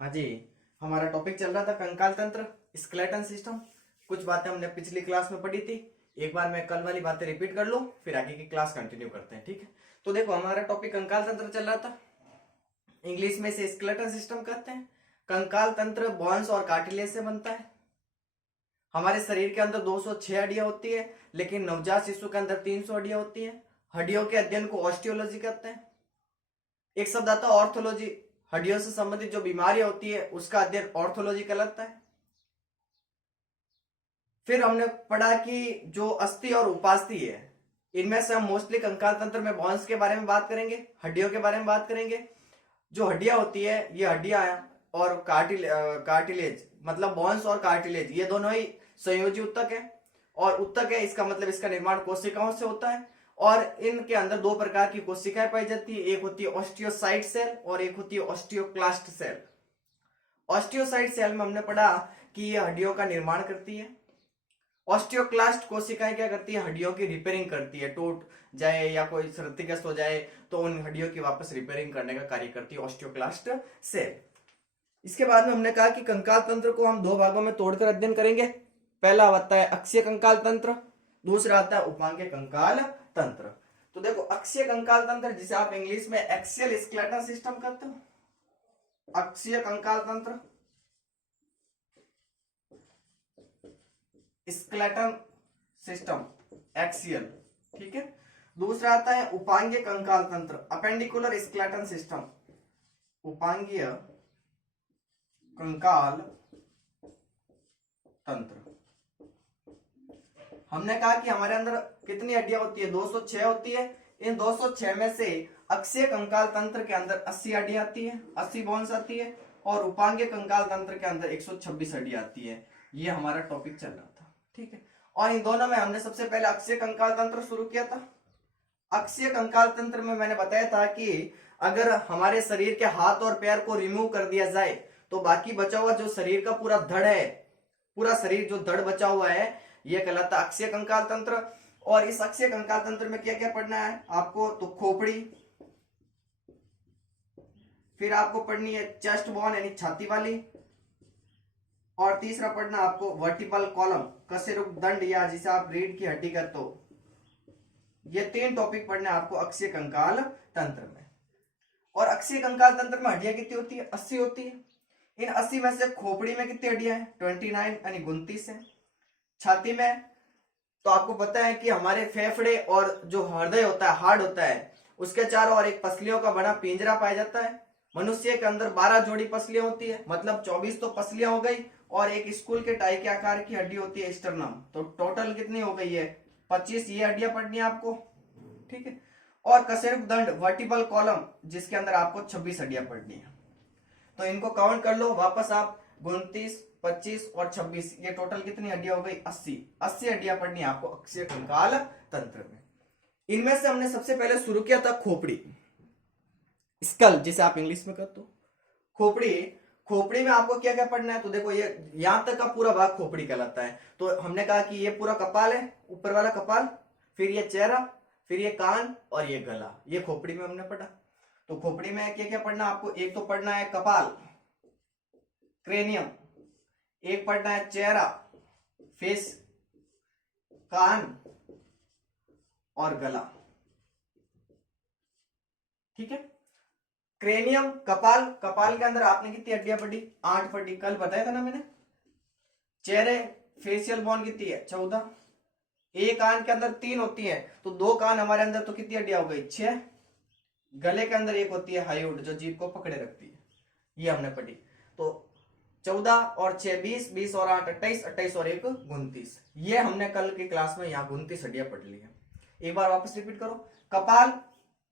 हाँ जी। हमारा टॉपिक चल रहा था कंकाल तंत्र, स्केलेटन सिस्टम। कुछ बातें हमने पिछली क्लास में पढ़ी थी। एक बार मैं कल वाली बातें रिपीट कर लूं, फिर आगे की क्लास कंटिन्यू करते हैं। ठीक है, तो देखो हमारा टॉपिक कंकाल तंत्र चल रहा था। इंग्लिश में इसे स्केलेटन सिस्टम कहते हैं। कंकाल तंत्र बोन्स और कार्टिलेज से बनता है। हमारे शरीर के अंदर 206 हड्डियां होती है, लेकिन नवजात शिशु के अंदर 300 हड्डियां होती है। हड्डियों के अध्ययन को ऑस्टियोलॉजी कहते हैं। एक शब्द आता है ऑर्थोलॉजी। हड्डियों से संबंधित जो बीमारियां होती है उसका अध्ययन ऑर्थोलॉजी कहलाता है। फिर हमने पढ़ा कि जो अस्थि और उपास्थि है, इनमें से हम मोस्टली कंकाल तंत्र में बोन्स के बारे में बात करेंगे, हड्डियों के बारे में बात करेंगे। जो हड्डियां होती है ये हड्डियां और कार्टिलेज मतलब बोन्स और कार्टिलेज ये दोनों ही संयोजी उत्तक है। और उत्तक है इसका मतलब इसका निर्माण कोशिकाओं से होता है। और इनके अंदर दो प्रकार की कोशिकाएं पाई जाती है, एक होती है ऑस्टियोसाइट सेल और एक होती है ऑस्टियोक्लास्ट सेल। ऑस्टियोसाइट सेल में हमने पढ़ा कि ये हड्डियों का निर्माण करती है। ऑस्टियोक्लास्ट कोशिकाएं क्या करती है, हड्डियों की रिपेयरिंग करती है। टूट जाए या कोई क्षतिग्रस्त हो जाए तो उन हड्डियों की वापस रिपेयरिंग करने का कार्य करती है ऑस्टियोक्लास्ट सेल। इसके बाद में हमने कहा कि कंकाल तंत्र को हम दो भागों में तोड़कर अध्ययन करेंगे। पहला आता है अक्षीय कंकाल तंत्र, दूसरा आता है उपांगीय कंकाल तंत्र। तो देखो अक्षीय कंकाल तंत्र जिसे आप इंग्लिश में एक्सियल स्केलेटन सिस्टम कहते हो, अक्षीय कंकाल तंत्र स्केलेटन सिस्टम एक्सियल। ठीक है, दूसरा आता है उपांगीय कंकाल तंत्र अपेंडिकुलर स्केलेटन सिस्टम, उपांगीय कंकाल तंत्र। हमने कहा कि हमारे अंदर कितनी हड्डियां होती है, 206 होती है। इन 206 में से अक्षीय कंकाल तंत्र के अंदर 80 हड्डियां आती है, 80 बोन्स आती है। और उपांगीय कंकाल तंत्र के अंदर 126 हड्डियां आती है। ये हमारा टॉपिक चल रहा था। ठीक है, और इन दोनों में हमने सबसे पहले अक्षीय कंकाल तंत्र शुरू किया था। अक्षीय कंकाल तंत्र में मैंने बताया था कि अगर हमारे शरीर के हाथ और पैर को रिमूव कर दिया जाए तो बाकी बचा हुआ जो शरीर का पूरा धड़ है, पूरा शरीर जो धड़ बचा हुआ है, यह कहलाता है अक्षीय कंकाल तंत्र। और इस अक्षीय कंकाल तंत्र में क्या क्या पढ़ना है आपको, तो खोपड़ी, फिर आपको पढ़नी है चेस्ट बोन यानी छाती वाली, और तीसरा पढ़ना आपको वर्टिबल कॉलम कशेरुकदंड या जिसे आप रीढ़ की हड्डी कहते हो। ये तीन टॉपिक पढ़ने आपको अक्षीय कंकाल तंत्र में। और अक्षीय कंकाल तंत्र में हड्डियां कितनी होती है, 80 होती है। इन 80 में से खोपड़ी में कितनी हड्डियां हैं, 29 यानी 29 है। छाती में तो आपको पता है कि हमारे फेफड़े और जो हृदय होता है, हार्ट होता है, उसके चारों ओर एक पसलियों का बना पिंजरा पाया जाता है। मनुष्य के अंदर 12 जोड़ी पसलियां होती है, मतलब 24 तो पसलियां हो गई। और एक स्कूल के टाई के आकार की हड्डी होती है स्टर्नम, तो टोटल कितनी हो गई है, 25 ये हड्डियां पढ़नी है आपको। ठीक है, और कशेरुकदंड वर्टिबल कॉलम जिसके अंदर आपको 26 हड्डियां पढ़नी है। तो इनको काउंट कर लो वापस आप, 29, 25 और 26, ये टोटल कितनी हड्डियां हो गई, 80 हड्डियां पढ़नी है आपको अक्षीय कंकाल तंत्र में। इनमें से हमने सबसे पहले शुरू किया था खोपड़ी, स्कल जिसे आप इंग्लिश में कहते हो। खोपड़ी, खोपड़ी में आपको क्या क्या पढ़ना है, तो देखो ये यहां तक का पूरा भाग खोपड़ी कहलाता है। तो हमने कहा कि ये पूरा कपाल है, ऊपर वाला कपाल, फिर ये चेहरा, फिर ये कान और ये गला, ये खोपड़ी में हमने पढ़ा। तो खोपड़ी में क्या क्या पढ़ना आपको, एक तो पढ़ना है कपाल क्रेनियम, एक पढ़ना है चेहरा फेस, कान और गला। ठीक है, क्रेनियम कपाल, कपाल के अंदर आपने कितनी हड्डियां पढ़ी, 8 पढ़ी, कल बताया था ना मैंने। चेहरे फेशियल बोन कितनी है, 14। एक कान के अंदर 3 होती है, तो 2 कान हमारे अंदर, तो कितनी हड्डियां हो गई, 6। गले के अंदर एक होती है हाइवुड जो जीभ को पकड़े रखती है, ये हमने पढ़ी। तो 14 और 6 20, 20 और 8 28, 28 और 1 29, ये हमने कल की क्लास में यहाँ 29 हड्डियां पढ़ ली है। एक बार वापस रिपीट करो, कपाल,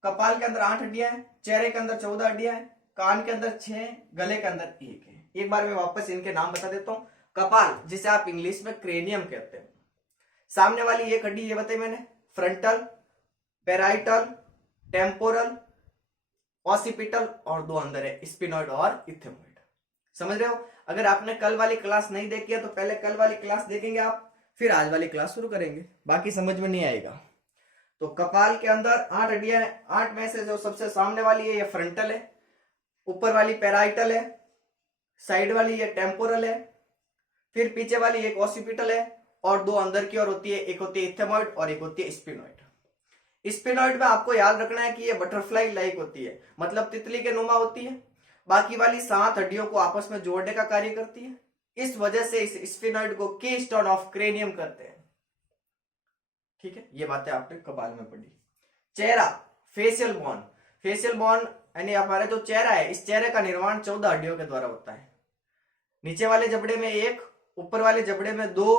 कपाल के अंदर 8 हड्डियां हैं, चेहरे के अंदर 14 हड्डियां हैं, कान के अंदर 6, गले के अंदर 1 है। एक बार मैं वापस इनके नाम बता देता हूं। कपाल जिसे आप इंग्लिश में क्रेनियम कहते हैं, सामने वाली एक हड्डी ये बताई मैंने, फ्रंटल, पेराइटल, टेम्पोरल, ऑसिपिटल, और 2 अंदर है स्पिनॉइड और इथेमॉइड। समझ रहे हो। अगर आपने कल वाली क्लास नहीं देखी है तो पहले कल वाली क्लास देखेंगे आप, फिर आज वाली क्लास शुरू करेंगे, बाकी समझ में नहीं आएगा। तो कपाल के अंदर 8 हड्डियां हैं, 8 में से जो सबसे सामने वाली है ये फ्रंटल है, ऊपर वाली पेराइटल है, साइड वाली ये टेम्पोरल है, फिर पीछे वाली एक ऑसिपिटल है, और दो अंदर की ओर होती है, एक होती है इथेमॉइड और एक होती है स्पिनॉइड। स्पिनॉइड में आपको याद रखना है कि ये बटरफ्लाई लाइक होती है, मतलब तितली के नुमा होती है, बाकी वाली 7 हड्डियों को आपस में जोड़ने का कार्य करती है। इस वजह से इस स्फिनॉइड को कीस्टोन ऑफ क्रेनियम कहते हैं। ठीक है, ये बातें आपने कपाल में पढ़ी। चेहरा, फेशियल बोन। फेशियल बोन यानी हमारा जो चेहरा है, इस चेहरे का निर्माण 14 हड्डियों के द्वारा होता है। नीचे वाले जबड़े में 1, ऊपर वाले जबड़े में 2,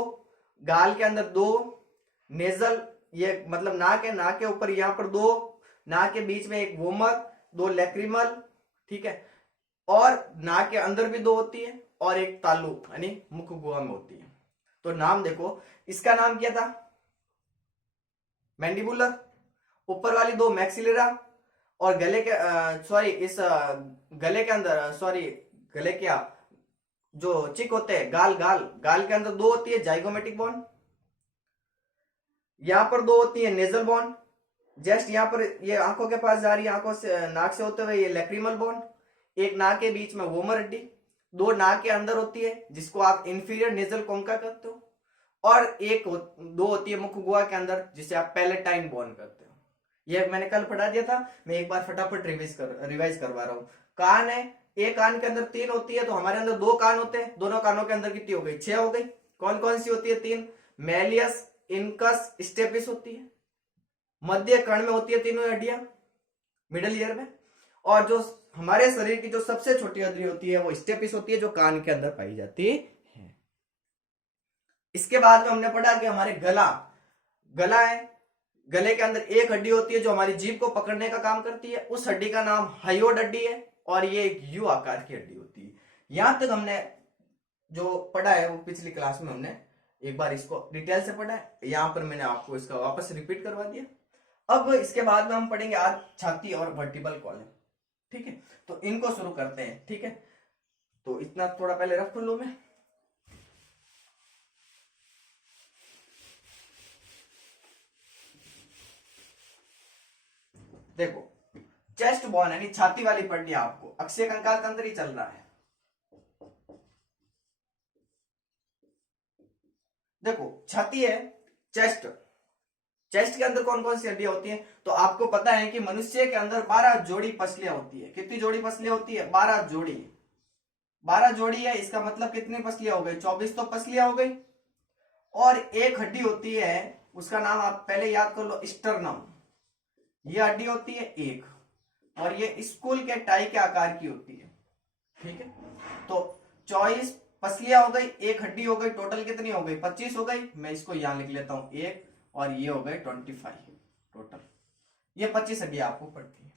गाल के अंदर 2, नेजल ये मतलब नाक है, नाक के ऊपर यहां पर 2, नाक के बीच में एक वोमर, 2 लैक्रिमल, ठीक है, और नाक के अंदर भी 2 होती है, और एक तालु यानी मुख गुहा में होती है। तो नाम देखो, इसका नाम क्या था? मैंडिबुलर। ऊपर वाली 2 मैक्सिलरा, और गले के गले के अंदर गले क्या जो चिक होते हैं, गाल गाल के अंदर 2 होती है जाइगोमेटिक बोन। यहां पर 2 होती है नेजल बोन, जस्ट यहां पर ये आंखों के पास जा रही है, आंखों से नाक से होते हुए ये लैक्रिमल बोन। एक नाक के बीच में वोमर हड्डी, 2 नाक के अंदर होती है जिसको आप इंफीरियर नेजल कोंका कहते हो, और 2 होती है मुख गुहा के अंदर जिसे आप पैलेटाइन बोन कहते हो। ये मैंने कल पढ़ा दिया था, मैं एक बार फटाफट रिवाइज करवा रहा हूँ। कान है, एक कान के अंदर 3 होती है, तो हमारे अंदर 2 कान होते हैं, दोनों कानों के अंदर कितनी हो गई? 6 हो गई। कौन कौन सी होती है? 3। मैलियस, इनकस, स्टेपिस होती है। मध्य कर्ण में होती है तीनों हड्डियां, मिडल ईयर में। और जो हमारे शरीर की जो सबसे छोटी हड्डी होती है वो स्टेपिस होती है, जो कान के अंदर पाई जाती है। इसके बाद में हमने पढ़ा कि हमारे गला है, गले के अंदर एक हड्डी होती है जो हमारी जीभ को पकड़ने का काम करती है, उस हड्डी का नाम हायोड हड्डी है, और ये एक यू आकार की हड्डी होती है। यहां तक हमने जो पढ़ा है वो पिछली क्लास में हमने एक बार इसको डिटेल से पढ़ा है, यहां पर मैंने आपको इसका वापस रिपीट करवा दिया। अब इसके बाद में हम पढ़ेंगे आज छाती और वर्टिबल कॉलम। ठीक है, तो इनको शुरू करते हैं। ठीक है, तो इतना थोड़ा पहले रख लो। मैं देखो, चेस्ट बोन यानी छाती वाली पढ़नी है आपको, अक्षय कंकाल तंत्र ही चल रहा है। देखो, छाती है, चेस्ट के अंदर कौन कौन सी हड्डियां होती हैं? तो आपको पता है कि मनुष्य के अंदर 12 जोड़ी पसलियां होती है। कितनी जोड़ी पसलियां होती है? 12 जोड़ी। 12 जोड़ी है, इसका मतलब कितनी पसलियां हो गई? 24 तो पसलियां हो गई। और एक हड्डी होती है, उसका नाम आप पहले याद कर लो, स्टर्नम। ये हड्डी होती है एक, और ये स्कूल के टाई के आकार की होती है। ठीक है, तो 24 पसलियां हो गई, एक हड्डी हो गई, टोटल कितनी हो गई? 25 हो गई। मैं इसको यहां लिख लेता हूं 1, और ये हो गए 25 टोटल। ये 25 हड्डियां आपको पड़ती है,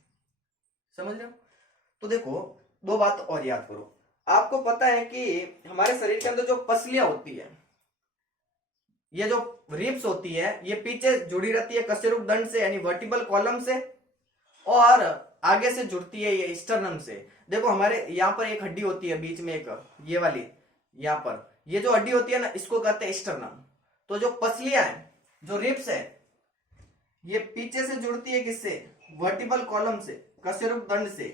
समझ रहे हो? तो देखो, 2 बात और याद करो। आपको पता है कि हमारे शरीर के अंदर जो पसलियां होती है, ये जो रिब्स होती है, ये पीछे जुड़ी रहती है कशेरुक दंड से यानी वर्टिबल कॉलम से, और आगे से जुड़ती है ये स्टर्नम से। देखो, हमारे यहाँ पर एक हड्डी होती है बीच में, एक ये वाली, यहाँ पर ये जो हड्डी होती है ना, इसको कहते हैं स्टर्नम। तो जो पसलियां है, जो रिब्स है, ये पीछे से जुड़ती है किससे? वर्टिबल कॉलम से, कशेरुक दंड से।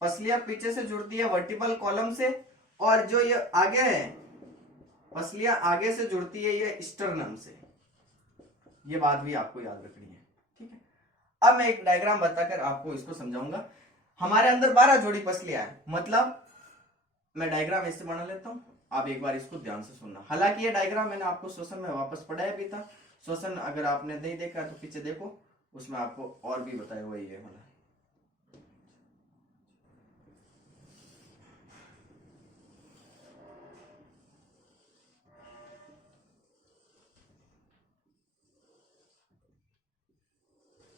पसलियां पीछे से जुड़ती है वर्टिबल कॉलम से, और जो ये आगे है, पसलियां आगे से जुड़ती है ये स्टर्नम से। ये बात भी आपको याद रखनी है। ठीक है, अब मैं एक डायग्राम बताकर आपको इसको समझाऊंगा। हमारे अंदर 12 जोड़ी पसलियां है, मतलब मैं डायग्राम ऐसे बना लेता हूं, आप एक बार इसको ध्यान से सुनना। हालांकि ये डायग्राम मैंने आपको श्वसन में वापस पढ़ाया भी था। श्वसन अगर आपने नहीं देखा तो पीछे देखो, उसमें आपको और भी बताया हुआ ये वाला।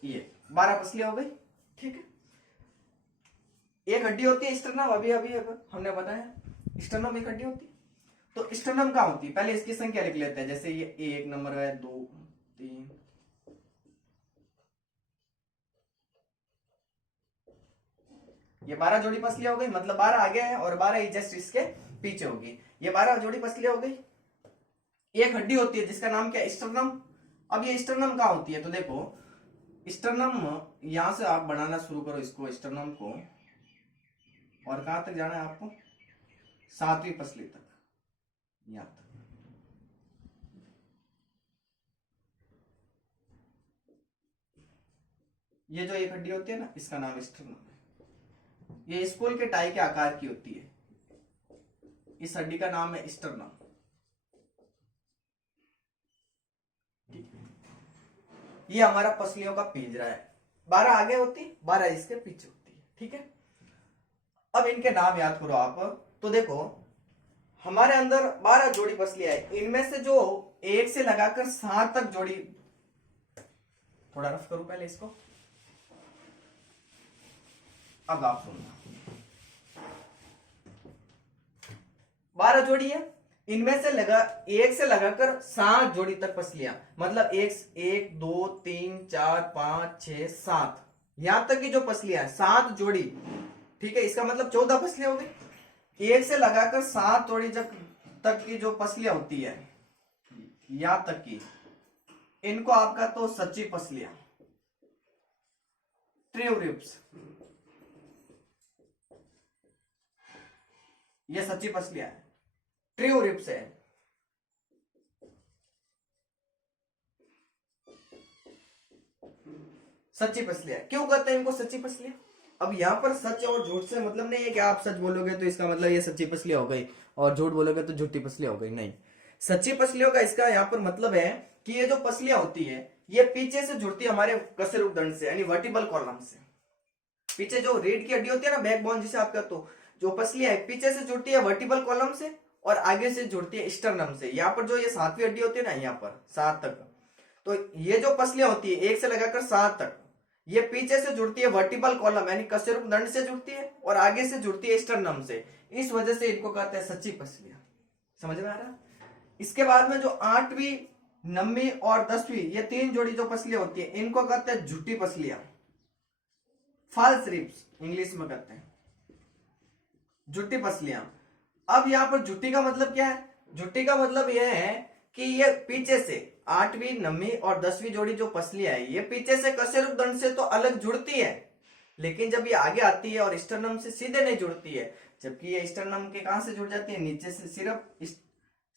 ये 12 पसलियां हो गई। ठीक है, एक हड्डी होती है स्टर्नम, अभी हमने बताया स्टर्नम एक हड्डी होती है। तो स्टर्नम कहां होती है? पहले इसकी संख्या लिख लेते हैं, जैसे ये 1 नंबर है, 2, 3, ये 12 जोड़ी पसलियां हो गई, मतलब 12 आगे है और 12 ही जस्ट इसके पीछे होगी। ये 12 जोड़ी पसलियां हो गई। एक हड्डी होती है जिसका नाम क्या है? स्टर्नम। अब ये स्टर्नम कहां होती है? तो देखो, स्टर्नम यहां से आप बनाना शुरू करो इसको, स्टर्नम को। और कहां तक जाना है आपको, 7वीं पसली तक, यहां तक। ये जो एक हड्डी होती है ना, इसका नाम स्टर्नम है। ये स्कूल के टाई के आकार की होती है। इस हड्डी का नाम है स्टर्नम। ये हमारा पसलियों का पिंजरा है। 12 आगे होती, 12 इसके पीछे होती है। ठीक है, अब इनके नाम याद करो आप। तो देखो हमारे अंदर 12 जोड़ी पसलियां है, इनमें से जो 1 से लगाकर 7 तक जोड़ी, थोड़ा रफ करूं पहले इसको, अब आप सुनना। 12 जोड़ी है, इनमें से 1 से लगाकर 7 जोड़ी तक पसलियां, मतलब 1 2 3 4 5 6 7, यहां तक की जो पसलियां है 7 जोड़ी। ठीक है, इसका मतलब 14 पसलियां हो गई। 1 से लगाकर 7 जोड़ी तक की जो पसलियां होती है, यहां तक की, इनको आपका तो सच्ची पसलियां, ट्रू रिब्स, ये सच्ची पसलियां है, ट्रू रिब्स है। सच्ची पसलियां क्यों कहते हैं इनको सच्ची पसलियां? अब यहाँ पर सच और झूठ से मतलब नहीं है कि आप सच बोलोगे तो इसका मतलब ये सच्ची पसलियां हो गई और झूठ बोलोगे तो झूठी पसलियां हो गई, नहीं। सच्ची पसलियों का इसका यहाँ पर मतलब है कि ये जो पसलियां होती है ये पीछे से जुड़ती है हमारे कशेरुक दंड से, यानी वर्टिबल कॉलम से। पीछे जो रीढ़ की हड्डी होती है ना, बैकबोन जिसे आप कहते हो, जो पसलियां है पीछे से जुड़ती है वर्टिबल कॉलम से और आगे से जुड़ती है स्टर्नम से। यहाँ पर जो ये 7वीं हड्डी होती है ना, यहाँ पर 7 तक, तो ये जो पसलियां होती है 1 से लगाकर 7 तक, ये पीछे से जुड़ती है वर्टिबल कॉलम यानी कशेरुक दंड से जुड़ती है और आगे से जुड़ती है स्टर्नम से। इस वजह से इनको कहते हैं सच्ची पसलियां। समझ में आ रहा? इसके बाद में जो 8वीं 9वीं और 10वीं, ये 3 जोड़ी जो पसलियां होती है इनको कहते हैं झूठी पसलियां, फॉल्स रिब्स इंग्लिश में कहते हैं, झूठी पसलियां। अब यहां पर झूठी का मतलब क्या है? झूठी का मतलब यह है कि ये पीछे से 8वीं 9वीं और 10वीं जोड़ी जो पसलियां है ये पीछे से कशेरुक दंड से तो अलग जुड़ती है, लेकिन जब ये आगे आती है और स्टर्नम से सीधे नहीं जुड़ती है, जबकि ये स्टर्नम के कहां से जुड़ जाती है? नीचे से, सिर्फ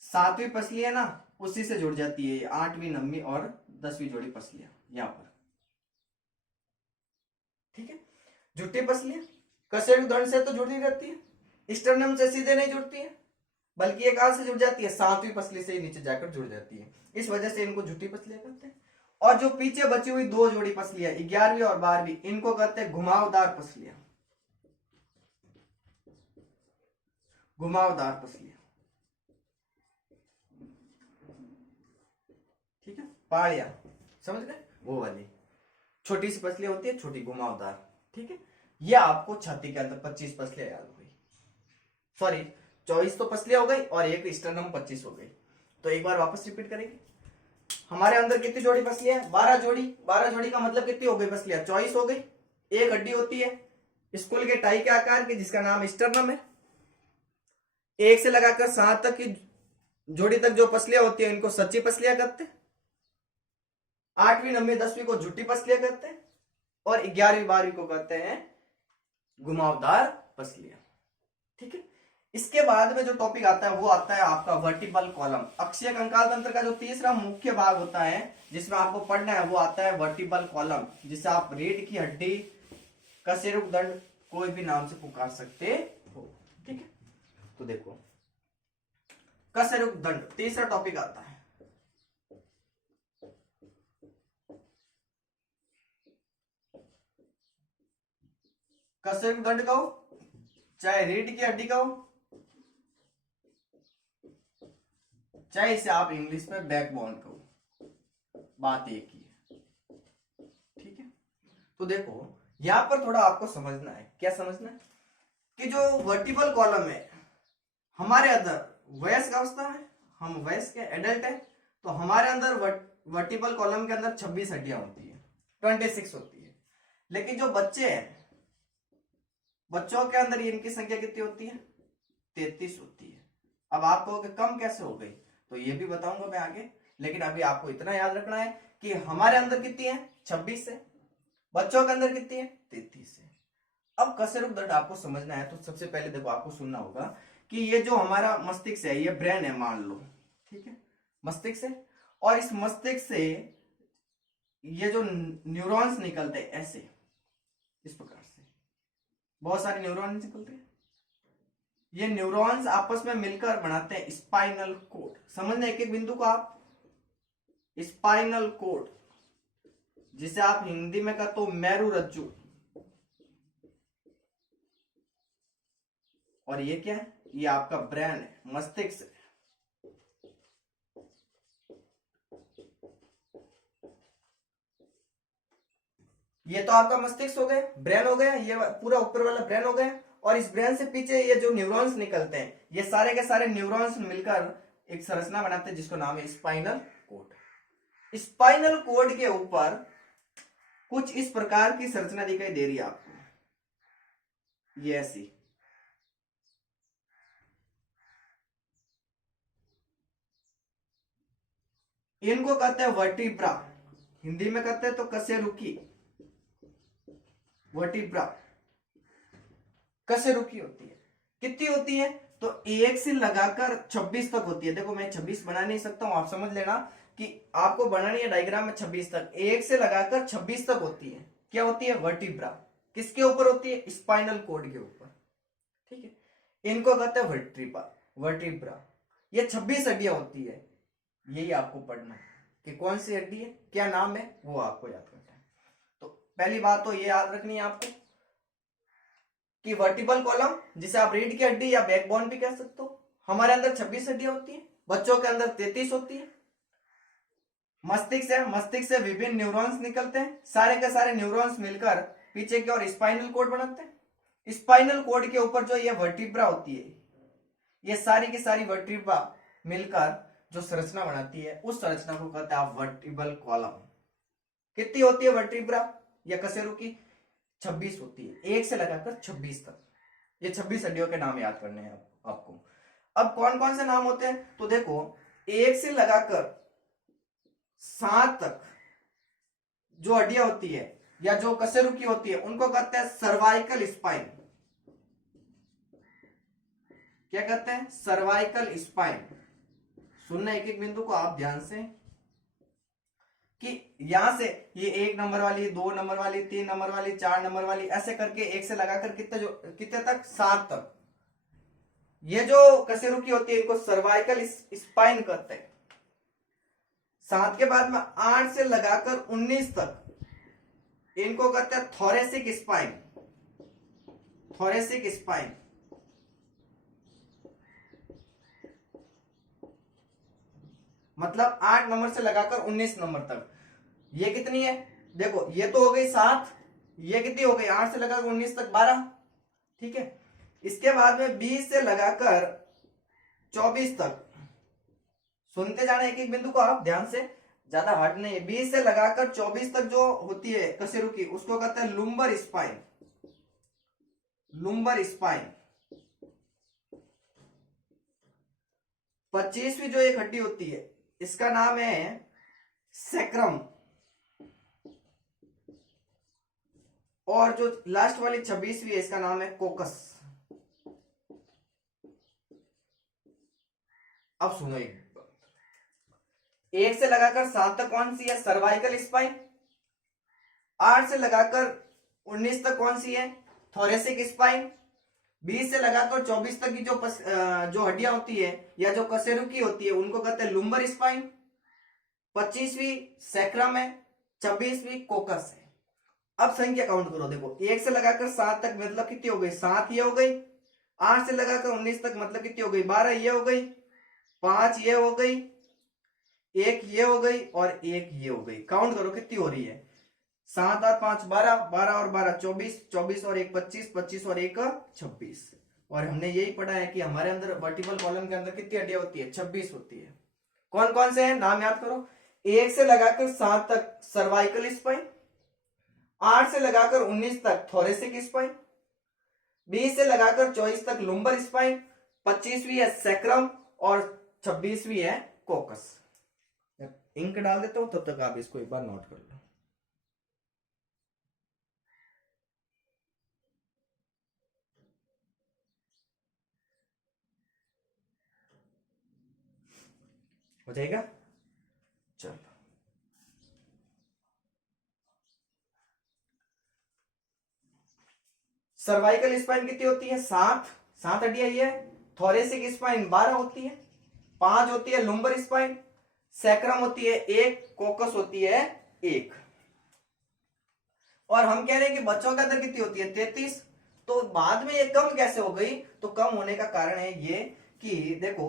7वीं पसली है ना, उसी से जुड़ जाती है 8वीं 9वीं और 10वीं जोड़ी पसलियां यहां पर। ठीक है, झूठी पसलियां कशेरुक दंड से तो जुड़ी रहती है, स्टर्नम से सीधे नहीं जुड़ती है, बल्कि ये कहां से जुड़ जाती है? 7वीं पसली से ही नीचे जाकर जुड़ जाती है। इस वजह से इनको झूठी पसलियां कहते हैं। और जो पीछे बची हुई 2 जोड़ी पसलियां 11वीं और 12वीं, इनको कहते हैं घुमावदार पसलियां, घुमावदार पसलियां। ठीक है, पाड़िया, समझ गए? वो वाली छोटी सी पसलियां होती है, छोटी घुमावदार। ठीक है, ये आपको छाती के अंदर 25 पसलियां याद हो गई, सॉरी 24 तो पसलियां हो गई और एक स्टर्नम 25 हो गई। तो एक बार वापस रिपीट करेंगे। हमारे अंदर कितनी जोड़ी पसलियां है? 12 जोड़ी। 12 जोड़ी का मतलब कितनी हो गई पसलियां? 24 हो गई। एक हड्डी होती है स्कूल के टाई के आकार की जिसका नाम स्टर्नम है। 1 से लगाकर 7 तक की जोड़ी तक जो पसलियां होती है इनको सच्ची पसलियां कहते हैं। 8वीं 9वीं 10वीं को झूठी पसलियां कहते हैं और 11वीं 12वीं को कहते हैं घुमावदार पसलियां। ठीक है, इसके बाद में जो टॉपिक आता है वो आता है आपका वर्टिबल कॉलम। अक्षीय कंकाल तंत्र का जो तीसरा मुख्य भाग होता है जिसमें आपको पढ़ना है वो आता है वर्टिबल कॉलम, जिसे आप रीढ़ की हड्डी, कशेरुक दंड, कोई भी नाम से पुकार सकते हो। ठीक है, तो देखो कशेरुक दंड तीसरा टॉपिक आता है। कशेरुक दंड का हो चाहे रीढ़ की हड्डी का हो, चाहे इसे आप इंग्लिश में बैकबोन कहो, बात एक ही है। ठीक है, तो देखो यहां पर थोड़ा आपको समझना है। क्या समझना है? कि जो वर्टिबल कॉलम है हमारे अंदर वयस्क अवस्था है, हम वयस्क है, एडल्ट है, तो हमारे अंदर वर्टिबल कॉलम के अंदर 26 हड्डियां होती है, 26 होती है। लेकिन जो बच्चे हैं, बच्चों के अंदर इनकी संख्या कितनी होती है? 33 होती है। अब आप कहोगे कम कैसे हो गई, तो ये भी बताऊंगा मैं आगे, लेकिन अभी आपको इतना याद रखना है कि हमारे अंदर कितनी है? 26 है, बच्चों के अंदर कितनी है? 33 है। अब कशेरुक दंड आपको समझना है तो सबसे पहले देखो आपको सुनना होगा कि ये जो हमारा मस्तिष्क है, ये ब्रेन है मान लो, ठीक है, मस्तिष्क है, और इस मस्तिष्क से ये जो न्यूरॉन्स निकलते हैं ऐसे, इस प्रकार से बहुत सारे न्यूरॉन्स निकलते हैं। ये न्यूरॉन्स आपस में मिलकर बनाते हैं स्पाइनल कोड। समझना एक एक बिंदु को आप। स्पाइनल कोड, जिसे आप हिंदी में कहते हो मेरु रज्जु, और ये क्या है, ये आपका ब्रेन है, मस्तिष्क है। ये तो आपका मस्तिष्क हो गया, ब्रेन हो गया, ये पूरा ऊपर वाला ब्रेन हो गया, और इस ब्रेन से पीछे ये जो न्यूरॉन्स निकलते हैं, ये सारे के सारे न्यूरॉन्स मिलकर एक संरचना बनाते हैं जिसको नाम है स्पाइनल कोड। स्पाइनल कोड के ऊपर कुछ इस प्रकार की संरचना दिखाई दे रही है आपको, ये ऐसी। इनको कहते हैं वर्टिब्रा, हिंदी में कहते हैं तो कशेरुकी, वर्टिब्रा कशेरुकी होती है। कितनी होती है, तो 1 से लगाकर 26 तक होती है। देखो मैं 26 बना नहीं सकता हूं, आप समझ लेना कि आपको बनानी है डायग्राम में 26 तक, 1 से लगाकर 26 तक होती है। क्या होती है, वर्टिब्रा। किसके ऊपर होती है, स्पाइनल कोड के ऊपर, ठीक है। इनको कहते हैं वर्टिब्रा, वर्टिब्रा। ये 26 हड्डियां होती है, यही आपको पढ़ना है कि कौन सी हड्डी है, क्या नाम है, वो आपको याद करना है। तो पहली बात तो ये याद रखनी है आपको कि वर्टिबल कॉलम, जिसे आप रीढ़ की हड्डी या बैकबोन भी कह सकते हो, हमारे अंदर 26 हड्डियां होती है, बच्चों के अंदर 33 होती है। मस्तिष्क है, मस्तिष्क से विभिन्न न्यूरॉन्स निकलते हैं, सारे के सारे न्यूरॉन्स मिलकर पीछे की ओर स्पाइनल कोड बनाते हैं। स्पाइनल कोड के ऊपर जो ये वर्टिब्रा होती है, ये सारी की सारी वर्टिब्रा मिलकर जो संरचना बनाती है, उस संरचना को कहते हैं आप वर्टिबल कॉलम। कितनी होती है वर्टिब्रा या कशेरुकी, 26 होती है, 1 से लगाकर 26 तक। ये 26 हड्डियों के नाम याद करने हैं आपको। अब कौन कौन से नाम होते हैं, तो देखो 1 से लगाकर 7 तक जो हड्डियां होती है या जो कशेरुकी होती है, उनको कहते हैं सर्वाइकल स्पाइन। क्या कहते हैं, सर्वाइकल स्पाइन। सुनना एक एक बिंदु को आप ध्यान से, कि यहां से ये 1 नंबर वाली, 2 नंबर वाली, 3 नंबर वाली, 4 नंबर वाली, ऐसे करके 1 से लगाकर कितने तक, 7 तक। ये जो कशेरुकी होती है इनको सर्वाइकल स्पाइन कहते हैं। 7 के बाद में 8 से लगाकर 19 तक इनको कहते हैं थोरेसिक स्पाइन, थोरेसिक स्पाइन। मतलब 8 नंबर से लगाकर 19 नंबर तक। ये कितनी है, देखो ये तो हो गई 7, ये कितनी हो गई, 8 से लगाकर 19 तक 12, ठीक है। इसके बाद में 20 से लगाकर 24 तक, सुनते जाना एक एक बिंदु को आप ध्यान से, ज्यादा हार्ड नहीं है। 20 से लगाकर 24 तक जो होती है कशेरुकी, उसको कहते हैं लुम्बर स्पाइन, लुम्बर स्पाइन। 25वीं जो एक हड्डी होती है, इसका नाम है सैक्रम, और जो लास्ट वाली 26वीं है, इसका नाम है कोकस। अब सुनो एक से लगाकर 7 तक कौन सी है, सर्वाइकल स्पाइन। 8 से लगाकर 19 तक कौन सी है, थोरेसिक स्पाइन। 20 से लगाकर 24 तक की जो हड्डियां होती है या जो कशेरुकी होती है, उनको कहते हैं लुम्बर स्पाइन। 25वीं सैक्रम है, 26वीं कोकस है। अब संख्या काउंट करो, देखो 1 से लगाकर 7 तक मतलब कितनी हो गई, 7 ये हो गई। 8 से लगाकर 19 तक मतलब कितनी हो गई, 12 ये हो गई। 5 ये हो गई, 1 ये हो गई, और 1 ये हो गई। काउंट करो कितनी हो रही है, 7 और 5 12, 12 और 12 24, 24 और 1 25, 25 और 1 26। और हमने यही पढ़ा है कि हमारे अंदर वर्टिबल कॉलम के अंदर कितनी हड्डियां होती है, 26 होती है। कौन कौन से हैं, नाम याद करो। 1 से लगाकर 7 तक सर्वाइकल स्पाइन, 8 से लगाकर 19 तक थोरेसिक स्पाइन, 20 से लगाकर 24 तक लुम्बर स्पाइन, 25वीं है सैक्रम, और 26वीं है कोकस। इंक डाल देता हूं, तब तक आप इसको एक बार नोट कर लो। हो जाएगा। चलो, सर्वाइकल स्पाइन कितनी होती है? 7 हड्डियां ही है। थोरेसिक स्पाइन 12 होती है। 5 होती है लुम्बर स्पाइन। सैक्रम होती है 1, कोकस होती है 1। और हम कह रहे हैं कि बच्चों के अंदर कितनी होती है? 33। तो बाद में ये कम कैसे हो गई? तो कम होने का कारण है ये कि देखो,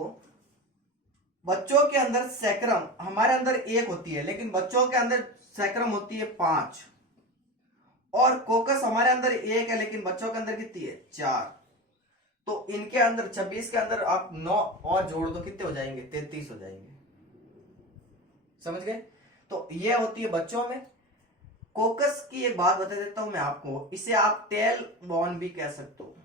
बच्चों के अंदर सैक्रम हमारे अंदर 1 होती है, लेकिन बच्चों के अंदर सैक्रम होती है 5। और कोकस हमारे अंदर 1 है, लेकिन बच्चों के अंदर कितनी है? 4। तो इनके अंदर 26 के अंदर आप 9 और जोड़ दो, कितने हो जाएंगे? 33 हो जाएंगे। समझ गए? तो ये होती है बच्चों में। कोकस की एक बात बता देता हूं मैं आपको, इसे आप टेल बॉन भी कह सकते हो।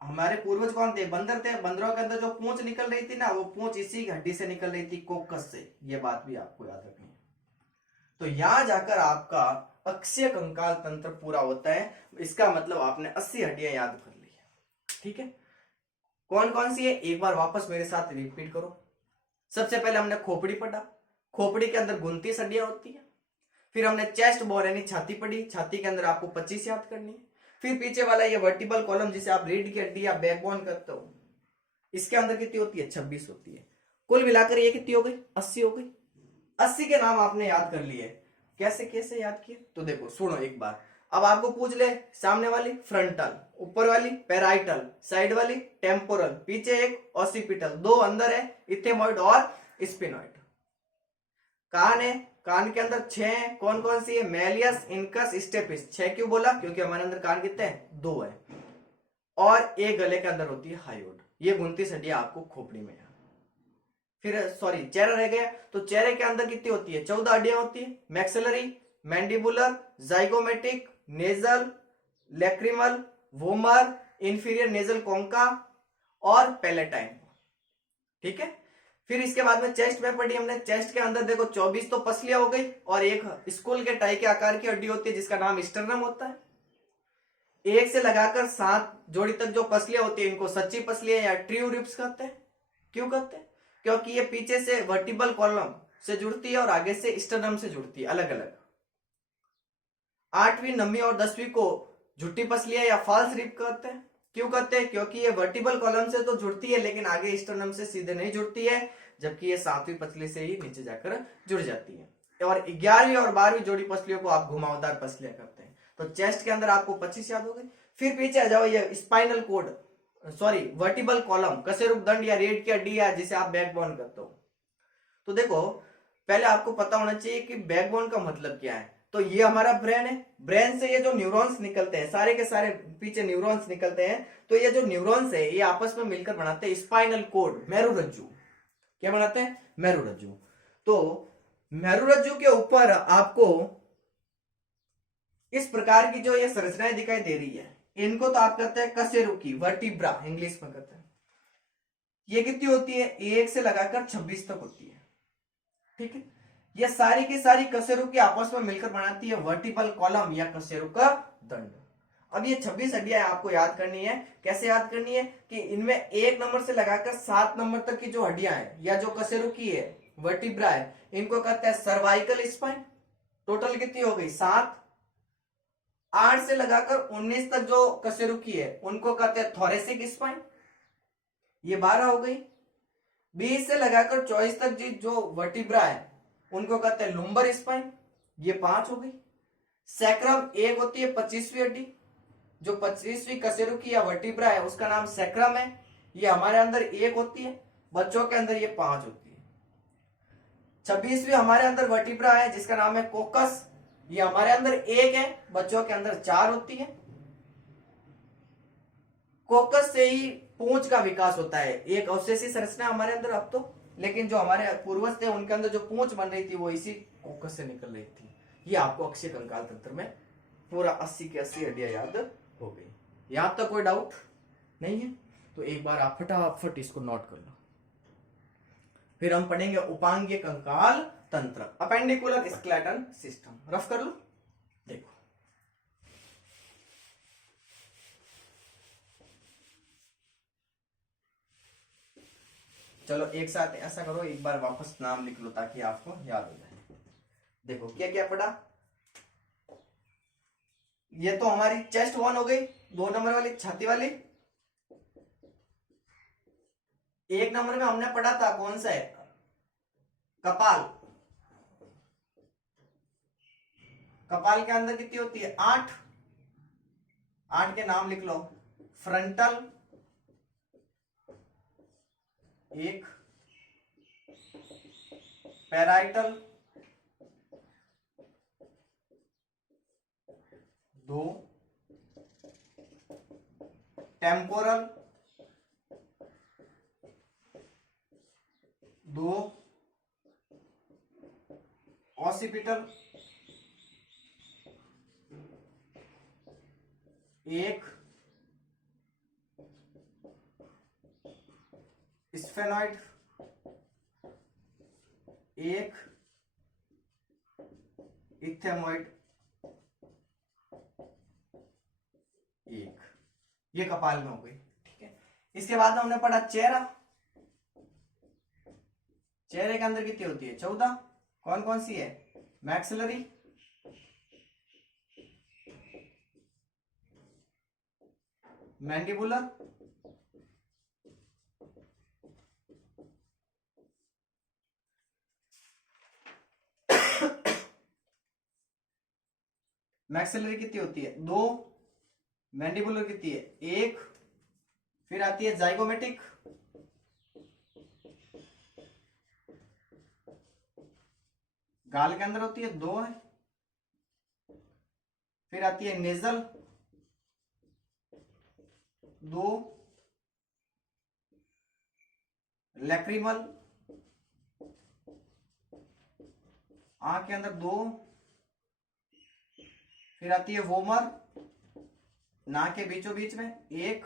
हमारे पूर्वज कौन थे? बंदर थे। बंदरों के अंदर जो पूंछ निकल रही थी ना, वो पूंछ इसी हड्डी से निकल रही थी, कोकस से। ये बात भी आपको याद रखनी है। तो यहां जाकर आपका अक्षीय कंकाल तंत्र पूरा होता है। इसका मतलब आपने 80 हड्डियां याद कर ली है। ठीक है, कौन कौन सी है एक बार वापस मेरे साथ रिपीट करो। सबसे पहले हमने खोपड़ी पढ़ा। खोपड़ी के अंदर 29 हड्डियां होती है। फिर हमने चेस्ट बोन यानी छाती पढ़ी। छाती के अंदर आपको 25 याद करनी है। फिर पीछे वाला ये वर्टिबल कॉलम जिसे आप रीढ़ की हड्डी या बैकबोन करते हो, इसके अंदर कितनी होती है? 26 होती है। कुल मिलाकर ये कितनी हो गई? 80 हो गई। 80 के नाम आपने याद कर लिए। कैसे कैसे याद किए? तो देखो, सुनो एक बार। अब आपको पूछ ले, सामने वाली फ्रंटल, ऊपर वाली पैराइटल, साइड वाली टेम्पोरल, पीछे एक ऑसिपिटल, 2 अंदर है इथेमॉइड और स्पिनॉइड। कान है, कान के अंदर 6 है। कौन कौन सी है? Méliès, incus, stapes. 6 क्यों बोला? क्योंकि हमारे अंदर कान कितने हैं? 2 है। और एक गले के अंदर होती है हायोड। ये 29 हड्डियां आपको खोपड़ी में है। फिर सॉरी, चेहरा रह गया। तो चेहरे के अंदर कितनी होती है? 14 हड्डियां होती है। Maxillary, mandibular, zygomatic, nasal, lacrimal, vomer, inferior nasal concha और पैलेटाइन। ठीक है, फिर इसके बाद में चेस्ट में पढ़ी हमने। चेस्ट के अंदर देखो 24 तो पसलियां हो गई, और एक स्कूल के टाई के आकार की हड्डी होती है जिसका नाम स्टर्नम होता है। 1 से लगाकर 7 जोड़ी तक जो पसलियां होती है इनको सच्ची पसलियां या ट्रू रिब्स कहते हैं। क्यों कहते हैं? क्योंकि ये पीछे से वर्टिबल कॉलम से जुड़ती है और आगे से स्टर्नम से जुड़ती है, अलग अलग। 8वीं, 9वीं और 10वीं को झुट्टी पसलियां या फॉल्स रिब कहते हैं। क्यों कहते हैं? क्योंकि ये वर्टिबल कॉलम से तो जुड़ती है, लेकिन आगे स्टर्नम से सीधे नहीं जुड़ती है, जबकि ये 7वीं पसली से ही नीचे जाकर जुड़ जाती है। और 11वीं और 12वीं जोड़ी पसलियों को आप घुमावदार पसलियां करते हैं। तो चेस्ट के अंदर आपको 25 याद हो गए। फिर पीछे आ जाओ, ये spinal cord, sorry vertebral column, कशेरुक दंड या रीढ़ की हड्डी या जिसे आप बैकबोन करते हो। तो देखो, पहले आपको पता होना चाहिए कि बैकबोन का मतलब क्या है। तो ये हमारा ब्रेन है। ब्रेन से ये जो न्यूरॉन्स निकलते हैं, सारे के सारे पीछे न्यूरॉन्स निकलते हैं। तो ये जो न्यूरॉन्स है ये आपस में मिलकर बनाते हैं स्पाइनल कोड, मेरुरज्जु। क्या बनाते हैं? मेरुरज्जु। तो मेरुरज्जु के ऊपर आपको इस प्रकार की जो ये संरचनाएं दिखाई दे रही है, इनको तो आप कहते हैं कशेरुकी, वर्टिब्रा इंग्लिश में कहते हैं। ये कितनी होती है? 1 से लगाकर 26 तक होती है। ठीक है, ये सारी की सारी कशेरुकी आपस में मिलकर बनाती है वर्टिबल कॉलम या कशेरुक दंड। अब ये 26 हड्डियां आपको याद करनी है। कैसे याद करनी है? कि इनमें 1 नंबर से लगाकर 7 नंबर तक की जो हड्डियां हैं या जो कशेरुकी है, वर्टिब्रा है, इनको कहते हैं सर्वाइकल स्पाइन। टोटल कितनी हो गई? 7। 8 से लगाकर 19 तक जो कशेरुकी है उनको कहते हैं थोरेसिक स्पाइन, ये 12 हो गई। 20 से लगाकर 24 तक जो वर्टिब्रा है उनको कहते हैं लुम्बर स्पाइन, ये 5 हो गई। सैक्रम 1 होती है, 25वीं हड्डी। जो 25वीं कशेरुकी या वर्टिब्रा है उसका नाम सैक्रम है, ये हमारे अंदर 1 होती है, बच्चों के अंदर ये 5 होती है। 26वीं हमारे अंदर वर्टिब्रा है जिसका नाम है कोकस, ये हमारे अंदर 1 है, बच्चों के अंदर 4 होती है। कोकस से ही पूंछ का विकास होता है। एक अवशेषी संरचना हमारे अंदर अब तो, लेकिन जो हमारे पूर्वज थे उनके अंदर जो पूंछ बन रही थी वो इसी कोकस से निकल रही थी। ये आपको अक्षीय कंकाल तंत्र में पूरा 80 की 80 हड्डियां याद हो गई। यहां तक कोई डाउट नहीं है? तो एक बार आप फटाफट इसको नोट कर लो। फिर हम पढ़ेंगे उपांगीय कंकाल तंत्र, अपेंडिकुलर स्केलेटन सिस्टम। रफ कर लो, देखो। चलो एक साथ ऐसा करो, एक बार वापस नाम लिख लो ताकि आपको याद हो जाए। देखो क्या क्या पढ़ा, ये तो हमारी चेस्ट वन हो गई, 2 नंबर वाली छाती वाली। 1 नंबर में हमने पढ़ा था कौन सा है, कपाल। कपाल के अंदर कितनी होती है, 8। 8 के नाम लिख लो, frontal 1, parietal 2, temporal 2, occipital 1, sphenoid 1, ethmoid 1। ये कपाल में हो गई, ठीक है। इसके बाद हमने पढ़ा चेहरा। चेहरे के अंदर कितनी होती है, 14। कौन कौन सी है, मैक्सिलरी, मैंडिबुलर, मैक्सिलरी कितनी होती है, 2। मैंडिबुलर कितनी है, 1। फिर आती है जाइगोमेटिक, गाल के अंदर होती है, 2 है। फिर आती है नेजल, 2। लैक्रिमल, आंख के अंदर 2। फिर आती है वोमर, नाक के बीचों बीच में, 1।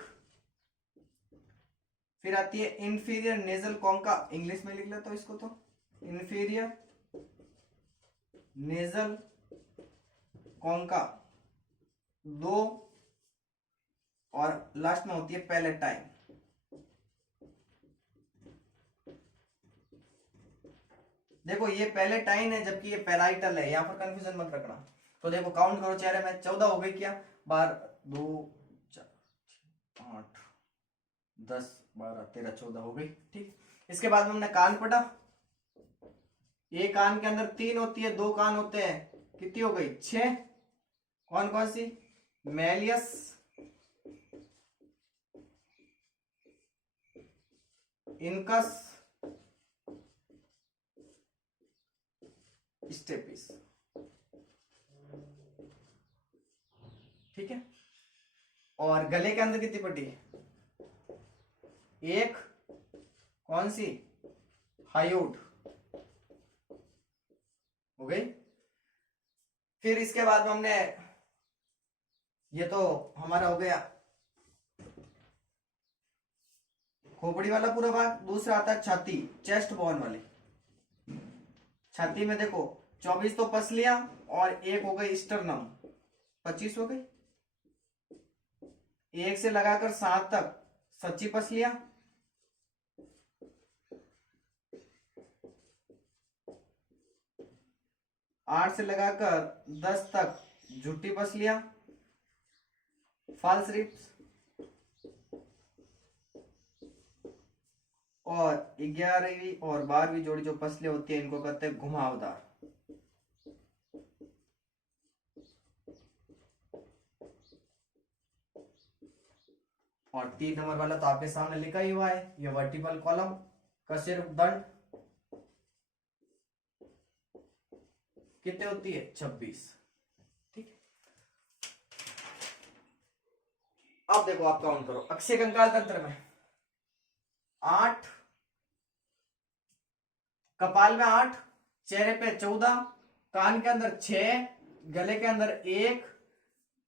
फिर आती है इंफीरियर नेजल कॉन्का, इंग्लिश में लिख लेता हूं इसको, तो इंफीरियर नेजल कॉन्का 2। और लास्ट में होती है पैलेटाइन। देखो ये पैलेटाइन है जबकि ये पैराइटल है, यहां पर कंफ्यूजन मत रखना। तो देखो काउंट करो, चेहरे में 14 हो गई क्या, 2 4 8 10 12 13 14 हो गई, ठीक। इसके बाद हमने कान पढ़ा। एक कान के अंदर 3 होती है, 2 कान होते हैं, कितनी हो गई, 6। कौन कौन सी, मैलियस, इनकस, स्टेपिस, ठीक है। और गले के अंदर कितनी पट्टी, 1। कौन सी, हायोड, हो गई। फिर इसके बाद हमने, ये तो हमारा हो गया खोपड़ी वाला पूरा भाग। दूसरा आता है छाती, चेस्ट बोन वाली। छाती में देखो 24 तो पसलियां और 1 हो गई स्टर्नम, 25 हो गई। 1 से लगाकर 7 तक सच्ची पसलियां, 8 से लगाकर 10 तक झुट्टी पसलियां, फॉल्स रिप्स। और 11वीं और 12वीं जोड़ी जो पसलियां होती है इनको कहते हैं घुमावदार। और 3 नंबर वाला तो आपके सामने लिखा ही हुआ है, ये वर्टिकल कॉलम कशेरुकदंड कितने होती है, 26, ठीक। अब देखो आप काउंट करो, अक्षय कंकाल तंत्र में 8, कपाल में 8, चेहरे पे 14, कान के अंदर 6, गले के अंदर 1,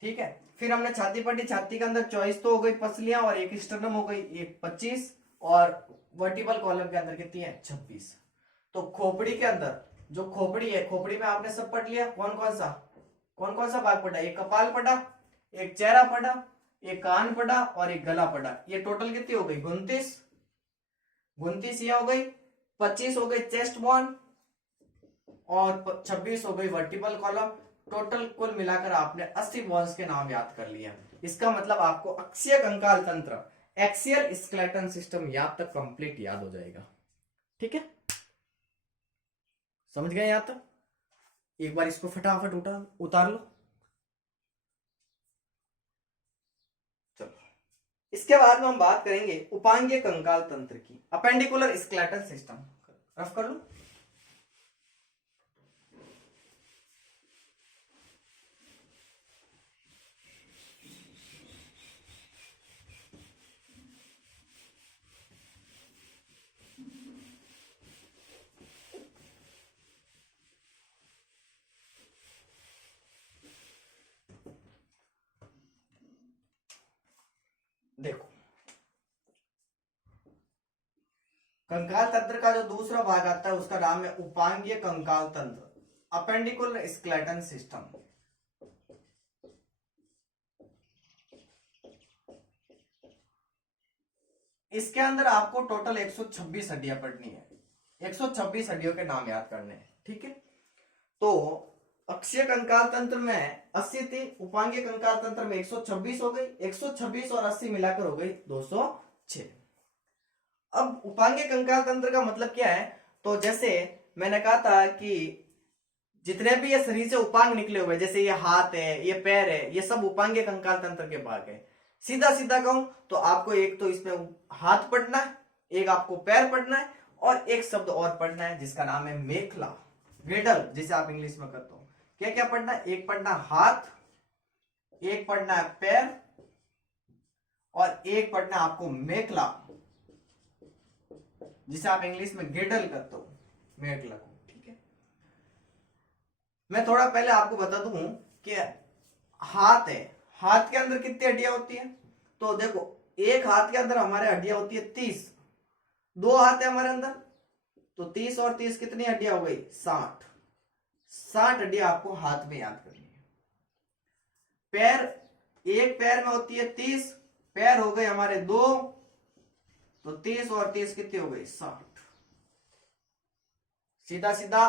ठीक है। फिर हमने छाती पढ़ी, छाती के अंदर 24 तो हो गई पसलियां और 1 स्टर्नम हो गई, 1 25। और वर्टिकल कॉलम के अंदर कितनी है, 26। तो खोपड़ी के अंदर जो खोपड़ी है, खोपड़ी में आपने सब पढ़ लिया, कौन कौन सा भाग पढ़ा, एक कपाल पढ़ा, एक चेहरा पढ़ा, एक कान पढ़ा और एक गला पढ़ा। ये टोटल कितनी हो गई, 29। 29 ये हो गई, 25 हो गई चेस्ट बोन और 26 हो गई वर्टिबल कॉलम। टोटल कुल मिलाकर आपने 80 बोन्स के नाम याद कर लिए। इसका मतलब आपको अक्षीय कंकाल तंत्र, एक्सियल स्केलेटन सिस्टम याद तक कंप्लीट याद हो जाएगा। ठीक है, समझ गए यहां तक? एक बार इसको फटाफट उतार लो। चलो, इसके बाद में हम बात करेंगे उपांगीय कंकाल तंत्र की, अपेंडिकुलर स्केलेटन सिस्टम। रफ कर लो। देखो, कंकाल तंत्र का जो दूसरा भाग आता है उसका नाम है उपांगीय कंकाल तंत्र, अपेंडिकुलर स्केलेटन सिस्टम। इसके अंदर आपको टोटल 126 हड्डियां पढ़नी है, 126 हड्डियों के नाम याद करने हैं। ठीक है, तो अक्षीय कंकाल तंत्र में 80 थी, उपांगीय कंकाल तंत्र में 126 हो गई, 126 और 80 मिलाकर हो गई 206। अब उपांगीय कंकाल तंत्र का मतलब क्या है? तो जैसे मैंने कहा था कि जितने भी ये शरीर से उपांग निकले हुए, जैसे ये हाथ है, ये पैर है, ये सब उपांगीय कंकाल तंत्र के भाग है। सीधा सीधा कहूं तो आपको एक तो इसमें हाथ पढ़ना है, एक आपको पैर पढ़ना है और एक शब्द और पढ़ना है जिसका नाम है मेखला, ग्रेडल जिसे आप इंग्लिश में करते हो। क्या क्या पढ़ना है? एक पढ़ना हाथ, एक पढ़ना है पैर और एक पढ़ना है आपको मेखला जिसे आप इंग्लिश में ग्रेडल करते हो, मेखला को। ठीक है, मैं थोड़ा पहले आपको बता दूं कि हाथ है, हाथ के अंदर कितनी हड्डियां होती है? तो देखो, एक हाथ के अंदर हमारे हड्डियां होती है 30, दो हाथ है हमारे अंदर, तो 30 और 30 कितनी हड्डियां हो गई? 60। 60 हड्डियां आपको हाथ में याद करनी है। पैर, एक पैर में होती है 30, पैर हो गए हमारे दो, तो 30 और 30 कितनी हो गई? 60। सीधा सीधा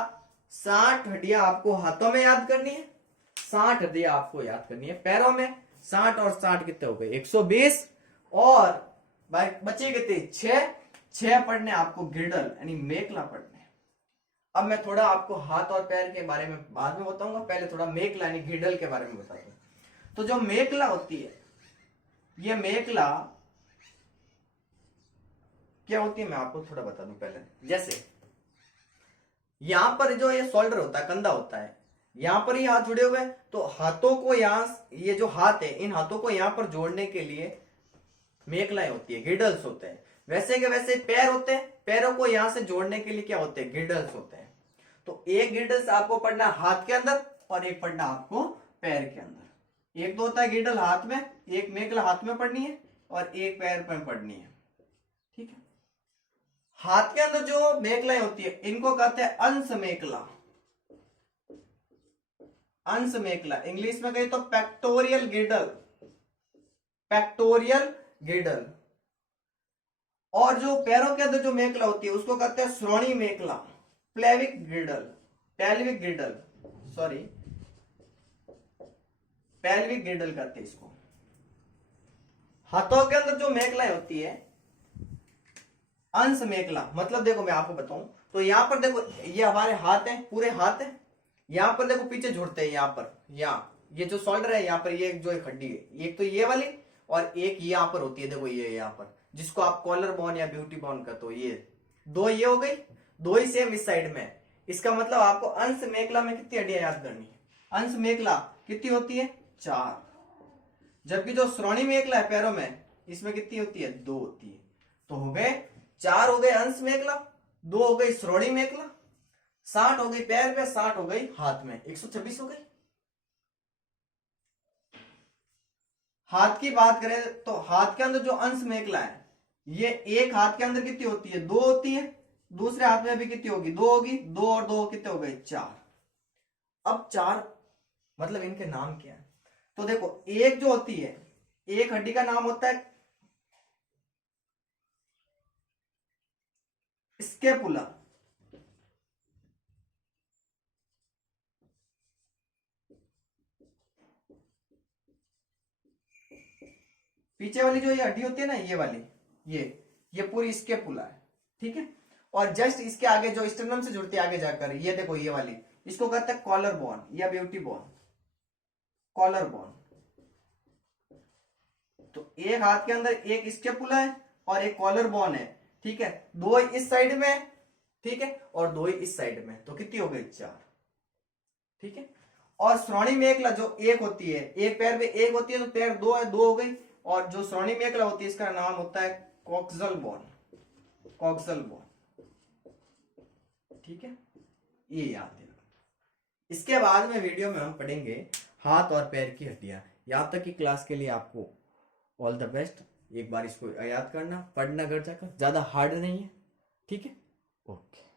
60 हड्डियां आपको हाथों में याद करनी है, 60 हड्डियां आपको याद करनी है पैरों में। 60 और 60 कितने हो गए? 120। और बचे कितने? 6 पढ़ने आपको गिरडल यानी मेखला पढ़ने। अब मैं थोड़ा आपको हाथ और पैर के बारे में बाद में बताऊंगा, पहले थोड़ा मेखला यानी गिरडल के बारे में बता दूं। तो जो मेखला होती है, ये मेखला क्या होती है मैं आपको थोड़ा बता दूं पहले। जैसे यहां पर जो ये शोल्डर होता है, कंधा होता है, यहां पर ही हाथ जुड़े हुए हैं, तो हाथों को यहां, ये जो हाथ है इन हाथों को यहां पर जोड़ने के लिए मेखलाएं होती है, गिडल्स होते हैं। वैसे के वैसे पैर होते हैं, पैरों को यहां से जोड़ने के लिए क्या होते हैं? गिडल्स होते हैं। तो एक गिडल्स आपको पढ़ना हाथ के अंदर और एक पढ़ना आपको पैर के अंदर। एक तो होता है गिडल हाथ में, एक मेखला हाथ में पढ़नी है और एक पैर में पढ़नी है। ठीक है, हाथ के अंदर जो मेखलाएं होती है इनको कहते हैं अंश मेखला। अंश मेखला इंग्लिश में कही तो पेक्टोरियल गिडल, पेक्टोरियल गिडल। और जो पैरों के अंदर जो मेखला होती है उसको कहते हैं श्रोणी मेखला, pelvic girdle, pelvic girdle, sorry pelvic girdle कहते हैं इसको। हाथों के अंदर जो मेखलाएं होती है अंश मेखला, मतलब देखो मैं आपको बताऊं तो यहां पर देखो ये हमारे हाथ हैं, पूरे हाथ हैं, यहां पर देखो पीछे जुड़ते हैं, यहां पर, यहाँ ये जो शोल्डर है यहां पर, ये जो एक हड्डी है, एक तो ये वाली और एक यहां पर होती है, देखो ये यहां पर, जिसको आप कॉलर बोन या ब्यूटी बोन कहते हो। ये दो ये हो गई, दो ही सेम इस साइड में। इसका मतलब आपको अंश मेखला में कितनी हड्डियां याद करनी है? अंश मेखला कितनी होती है? 4। जबकि जो श्रोणी मेखला है पैरों में, इसमें कितनी होती है? 2 होती है। तो हो गए 4 हो गए अंश मेखला, 2 हो गई श्रोणी मेखला, 60 हो गई पैर पे, 60 हो गई हाथ में, 126 हो गई। हाथ की बात करें तो हाथ के अंदर जो अंश मेखला है, ये एक हाथ के अंदर कितनी होती है? 2 होती है। दूसरे हाथ में भी कितनी होगी? 2 होगी। 2 और 2 कितने हो गए? 4। अब 4 मतलब इनके नाम क्या है? तो देखो, एक जो होती है, एक हड्डी का नाम होता है स्केपुला, पीछे वाली जो ये हड्डी होती है ना, ये वाली, ये पूरी स्केपुला है, ठीक है। और जस्ट इसके आगे जो स्टर्नम से जुड़ती है आगे जाकर, ये देखो ये वाली, इसको कहते हैं कॉलर बोन या ब्यूटी बोन, कॉलर बोन। तो एक हाथ के अंदर एक स्केपुला है और एक कॉलर बोन है, ठीक है। दो इस साइड में, ठीक है, और दो इस साइड में, तो कितनी हो गई? 4, ठीक है। और श्रोणी मेखला जो एक होती है, एक पैर में एक होती है, तो पैर दो है, 2 हो गई। और जो श्रोणी मेखला होती है, इसका नाम होता है कॉक्सल बोन, कॉक्सल बोन, ठीक है। ये याद है। इसके बाद में वीडियो में हम पढ़ेंगे हाथ और पैर की हड्डियां। यहाँ तक की क्लास के लिए आपको ऑल द बेस्ट। एक बार इसको याद करना, पढ़ना घर जाकर, ज्यादा हार्ड नहीं है, ठीक है। ओके।